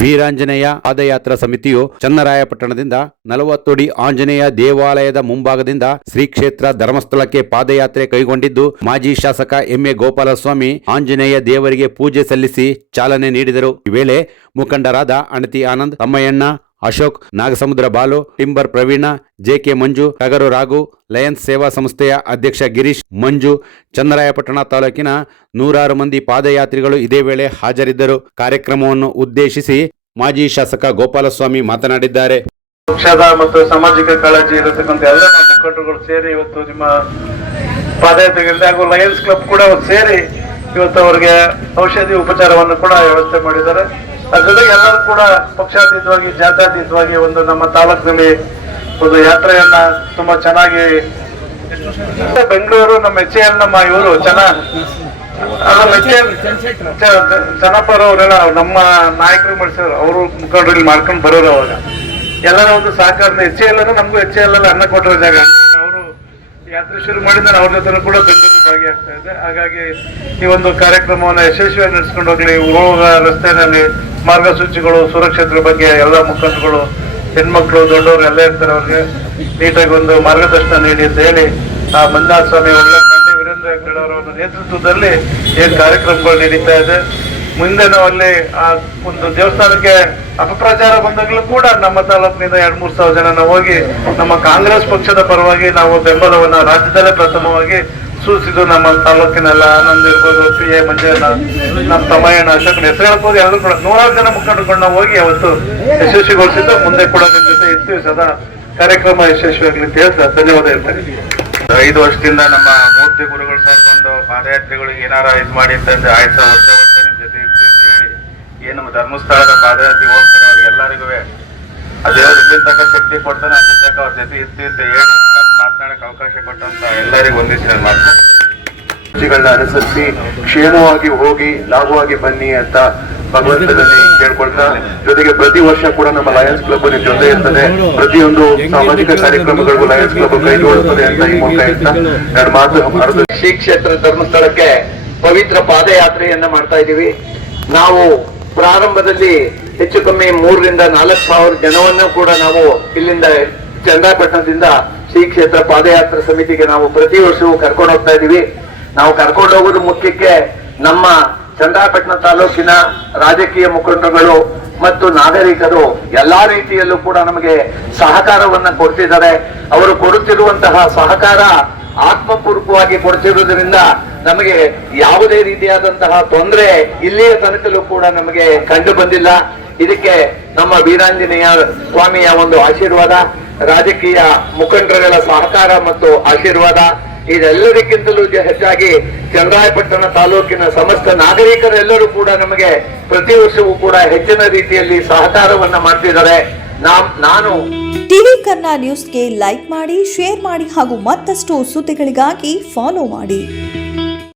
ವೀರಾಂಜನೇಯ ಪಾದಯಾತ್ರಾ ಸಮಿತಿಯು ಚನ್ನರಾಯಪಟ್ಟಣದಿಂದ ನಲವತ್ತೊಡಿ ಆಂಜನೇಯ ದೇವಾಲಯದ ಮುಂಭಾಗದಿಂದ ಶ್ರೀ ಕ್ಷೇತ್ರ ಧರ್ಮಸ್ಥಳಕ್ಕೆ ಪಾದಯಾತ್ರೆ ಕೈಗೊಂಡಿದ್ದು, ಮಾಜಿ ಶಾಸಕ ಎಂಎ ಗೋಪಾಲಸ್ವಾಮಿ ಆಂಜನೇಯ ದೇವರಿಗೆ ಪೂಜೆ ಸಲ್ಲಿಸಿ ಚಾಲನೆ ನೀಡಿದರು. ಈ ವೇಳೆ ಮುಖಂಡರಾದ ಅಣತಿ ಆನಂದ್, ತಮ್ಮಯ್ಯಣ್ಣ ಅಶೋಕ್, ನಾಗಸಮುದ್ರ ಬಾಲು, ಟಿಂಬರ್ ಪ್ರವೀಣ, ಜೆಕೆ ಮಂಜು, ಟಗರು ರಾಘು, ಲಯನ್ಸ್ ಸೇವಾ ಸಂಸ್ಥೆಯ ಅಧ್ಯಕ್ಷ ಗಿರೀಶ್, ಮಂಜು, ಚನ್ನರಾಯಪಟ್ಟಣ ತಾಲೂಕಿನ ನೂರಾರು ಮಂದಿ ಪಾದಯಾತ್ರಿಗಳು ಇದೇ ವೇಳೆ ಹಾಜರಿದ್ದರು. ಕಾರ್ಯಕ್ರಮವನ್ನು ಉದ್ದೇಶಿಸಿ ಮಾಜಿ ಶಾಸಕ ಗೋಪಾಲಸ್ವಾಮಿ ಮಾತನಾಡಿದ್ದಾರೆ. ಪಕ್ಷದ ಮತ್ತು ಸಾಮಾಜಿಕ ಕಾಳಜಿ ಇರತಕ್ಕಂಥ ಎಲ್ಲ ಮುಖಂಡರುಗಳು ಸೇರಿ ಇವತ್ತು ನಿಮ್ಮ ಪಾದಯಾತ್ರೆಗಳಲ್ಲಿ ಹಾಗೂ ಲಯನ್ಸ್ ಕ್ಲಬ್ ಕೂಡ ಸೇರಿ ಇವತ್ತು ಅವರಿಗೆ ಔಷಧಿ ಉಪಚಾರವನ್ನು ಕೂಡ ವ್ಯವಸ್ಥೆ ಮಾಡಿದ್ದಾರೆ. ಅದ್ರ ಜೊತೆಗೆ ಎಲ್ಲರೂ ಕೂಡ ಪಕ್ಷಾತೀತವಾಗಿ, ಜಾತ್ಯಾತೀತವಾಗಿ ಒಂದು ನಮ್ಮ ತಾಲೂಕಿನಲ್ಲಿ ಒಂದು ಯಾತ್ರೆಯನ್ನ ತುಂಬಾ ಚೆನ್ನಾಗಿ ಬೆಂಗಳೂರು ನಮ್ಮ ಎಚ್ ಎಲ್ ನಮ್ಮ ಇವರು ಚೆನ್ನಪ್ಪರು ಜನಪರ ಅವರೆಲ್ಲ ನಮ್ಮ ನಾಯಕರು ಮಾಡಿಸಿದ್ರು ಅವರು ಮುಖಂಡರು ಮಾಡ್ಕೊಂಡು ಬರೋರು ಅವಾಗ. ಎಲ್ಲರ ಒಂದು ಸಹಕಾರ ಹೆಚ್ಚೆ ಎಲ್ಲ ನಮಗೂ ಎಲ್ ಎಲ್ಲ ಅನ್ನ ಕೊಟ್ಟಿರೋ ಜಾಗ. ಅವರು ಯಾತ್ರೆ ಶುರು ಮಾಡಿದ್ರೆ ಅವ್ರ ಜೊತೆ ಕೂಡ ಬೆಂಗಳೂರು ಭಾಗಿಯಾಗ್ತಾ ಇದೆ. ಹಾಗಾಗಿ ಈ ಒಂದು ಕಾರ್ಯಕ್ರಮವನ್ನು ಯಶಸ್ವಿಯಾಗಿ ನಡೆಸ್ಕೊಂಡು ಹೋಗ್ಲಿ. ಹೋಗುವ ರಸ್ತೆಯಲ್ಲಿ ಮಾರ್ಗಸೂಚಿಗಳು ಸುರಕ್ಷತೆ ಬಗ್ಗೆ ಎಲ್ಲ ಮುಖಂಡರುಗಳು, ಹೆಣ್ಮಕ್ಳು, ದೊಡ್ಡವರು ಎಲ್ಲ ಇರ್ತಾರೆ ಅವ್ರಿಗೆ. ನೀಟಾಗಿ ಒಂದು ಮಾರ್ಗದರ್ಶನ ನೀಡಿ ಅಂತ ಹೇಳಿ ಆ ಮಂಜುನಾಥ ಸ್ವಾಮಿ ಒಳ್ಳೆ ವೀರೇಂದ್ರ ಹೆಗ್ಗಡೆ ಅವರ ಒಂದು ನೇತೃತ್ವದಲ್ಲಿ ಏನು ಕಾರ್ಯಕ್ರಮಗಳು ನಡೀತಾ ಇದೆ. ಮುಂದೆ ನಾವು ಅಲ್ಲಿ ಆ ಒಂದು ದೇವಸ್ಥಾನಕ್ಕೆ ಅಪಪ್ರಚಾರ ಬಂದಾಗಲೂ ಕೂಡ ನಮ್ಮ ತಾಲೂಕಿನಿಂದ ಎರಡ್ ಮೂರ್ ಸಾವಿರ ಜನ ಹೋಗಿ ನಮ್ಮ ಕಾಂಗ್ರೆಸ್ ಪಕ್ಷದ ಪರವಾಗಿ ನಾವು ಬೆಂಬಲವನ್ನ ರಾಜ್ಯದಲ್ಲೇ ಪ್ರಥಮವಾಗಿ ಸೂಚಿಸಿದ್ದು ನಮ್ಮ ತಾಲೂಕಿನೆಲ್ಲ ಆನಂದ್ ಇರ್ಬೋದು ಪಿ ಎ ಮಂಜಣ್ಣ ನಮ್ಮ ತಮ್ಮಯ್ಯಣ್ಣ ಅಶೋಕನ ಹೆಸರು ಹೇಳ್ಬೋದು, ಎಲ್ಲರೂ ಕೂಡ ನೂರಾರು ಜನ ಮುಖಂಡರುಗಳು ನಾವು ಹೋಗಿ ಅವತ್ತು ಯಶಸ್ವಿಗೊಳಿಸಿದ್ದು, ಮುಂದೆ ಕೂಡ ನಿಮ್ಮ ಜೊತೆ ಇರ್ತೀವಿ ಸದಾ. ಕಾರ್ಯಕ್ರಮ ಯಶಸ್ವಿಯಾಗಲಿ ಅಂತ ಹೇಳ್ತಾ ಧನ್ಯವಾದ ಹೇಳ್ತಾರೆ ಐದು ವರ್ಷದಿಂದ ನಮ್ಮ ಮೂರ್ತಿ ಗುರುಗಳು ಸರ್ ಬಂದು ಪಾದಯಾತ್ರೆಗಳಿಗೆ ಏನಾರ ಇದು ಮಾಡಿ ಅಂತಂದ್ರೆ ಆಯ್ತು ವರ್ಷ ವರ್ಷ ನಿಮ್ಮ ಜೊತೆ ಅಂತ ಹೇಳಿ. ಏನು ಧರ್ಮಸ್ಥಳದ ಪಾದಯಾತ್ರೆ ಹೋಗ್ತಾರೆ ಅವ್ರಿಗೆಲ್ಲರಿಗೂ. ಅದೇ ಇಲ್ಲಿ ತಕ್ಕ ಶಕ್ತಿ ಕೊಡ್ತಾನೆ ಅಲ್ಲಿ ತಕ್ಕ ಅವ್ರ ಜೊತೆ ಇರ್ತೀವಿ ಅಂತ ಹೇಳಿ. ಮಾತನಾಡಕ್ ಅವಕಾಶ ಕೊಟ್ಟಂತ ಎಲ್ಲರಿಗೂ ಒಂದಿಷ್ಟು ಮಾತುಗಳನ್ನ ಗಳನ್ನ ಅನುಸರಿಸಿ ಕ್ಷೇಮವಾಗಿ ಹೋಗಿ ಲಾಭವಾಗಿ ಬನ್ನಿ ಅಂತ ಭಗವಂತನಲ್ಲಿ ಕೇಳ್ಕೊಳ್ತಾ ಜೊತೆಗೆ ಪ್ರತಿ ವರ್ಷ ಕೂಡ ನಮ್ಮ ಲಯನ್ಸ್ ಕ್ಲಬ್ ನಿಮ್ ಜೊತೆ ಇರ್ತದೆ. ಪ್ರತಿಯೊಂದು ಸಾಮಾಜಿಕ ಕಾರ್ಯಕ್ರಮಗಳಿಗೂ ಲಯನ್ಸ್ ಕ್ಲಬ್ ಕೈಗೊಳ್ಳುತ್ತದೆ ಅಂತ ಈ ಮೂಲಕ ಹೇಳ್ತಾ ಎರಡು ಮಾತು ಶ್ರೀ ಕ್ಷೇತ್ರ ಧರ್ಮಸ್ಥಳಕ್ಕೆ ಪವಿತ್ರ ಪಾದಯಾತ್ರೆಯನ್ನ ಮಾಡ್ತಾ ಇದ್ದೀವಿ. ನಾವು ಪ್ರಾರಂಭದಲ್ಲಿ ಹೆಚ್ಚು ಕಮ್ಮಿ ಮೂರರಿಂದ ನಾಲ್ಕು ಸಾವಿರ ಜನವನ್ನು ಕೂಡ ನಾವು ಇಲ್ಲಿಂದ ಚಂದ್ರಾಪಟ್ಟಣದಿಂದ ಶ್ರೀ ಕ್ಷೇತ್ರ ಪಾದಯಾತ್ರಾ ಸಮಿತಿಗೆ ನಾವು ಪ್ರತಿ ವರ್ಷವೂ ಕರ್ಕೊಂಡು ಹೋಗ್ತಾ ಇದೀವಿ. ನಾವು ಕರ್ಕೊಂಡು ಹೋಗೋದು ಮುಖ್ಯಕ್ಕೆ ನಮ್ಮ ಚಂದಾಪಟ್ಟಣ ತಾಲೂಕಿನ ರಾಜಕೀಯ ಮುಖಂಡರುಗಳು ಮತ್ತು ನಾಗರಿಕರು ಎಲ್ಲಾ ರೀತಿಯಲ್ಲೂ ಕೂಡ ನಮಗೆ ಸಹಕಾರವನ್ನ ಕೊಡ್ತಿದ್ದಾರೆ. ಅವರು ಕೊಡುತ್ತಿರುವಂತಹ ಸಹಕಾರ ಆತ್ಮಪೂರ್ವಕವಾಗಿ ಕೊಡ್ತಿರುವುದರಿಂದ ನಮಗೆ ಯಾವುದೇ ರೀತಿಯಾದಂತಹ ತೊಂದರೆ ಇಲ್ಲಿಯ ತನಕಲ್ಲೂ ಕೂಡ ನಮಗೆ ಕಂಡು ಬಂದಿಲ್ಲ. ಇದಕ್ಕೆ ನಮ್ಮ ವೀರಾಂಜನೇಯ ಸ್ವಾಮಿಯ ಒಂದು ಆಶೀರ್ವಾದ. ರಾಜಕೀಯ ಮುಖಂಡರುಗಳ ಸಹಕಾರ ಮತ್ತು ಆಶೀರ್ವಾದ ಇದೆಲ್ಲದಕ್ಕಿಂತಲೂ ಹೆಚ್ಚಾಗಿ ಚಂದ್ರಾಯಪಟ್ಟಣ ತಾಲೂಕಿನ ಸಮಸ್ತ ನಾಗರಿಕರೆಲ್ಲರೂ ಕೂಡ ನಮಗೆ ಪ್ರತಿ ವರ್ಷವೂ ಕೂಡ ಹೆಚ್ಚಿನ ರೀತಿಯಲ್ಲಿ ಸಹಕಾರವನ್ನ ಮಾಡ್ತಿದ್ದಾರೆ. ನಾನು ಟಿವಿ ಕನ್ನ ನ್ಯೂಸ್ಗೆ ಲೈಕ್ ಮಾಡಿ, ಶೇರ್ ಮಾಡಿ ಹಾಗೂ ಮತ್ತಷ್ಟು ಸುದ್ದಿಗಳಿಗಾಗಿ ಫಾಲೋ ಮಾಡಿ.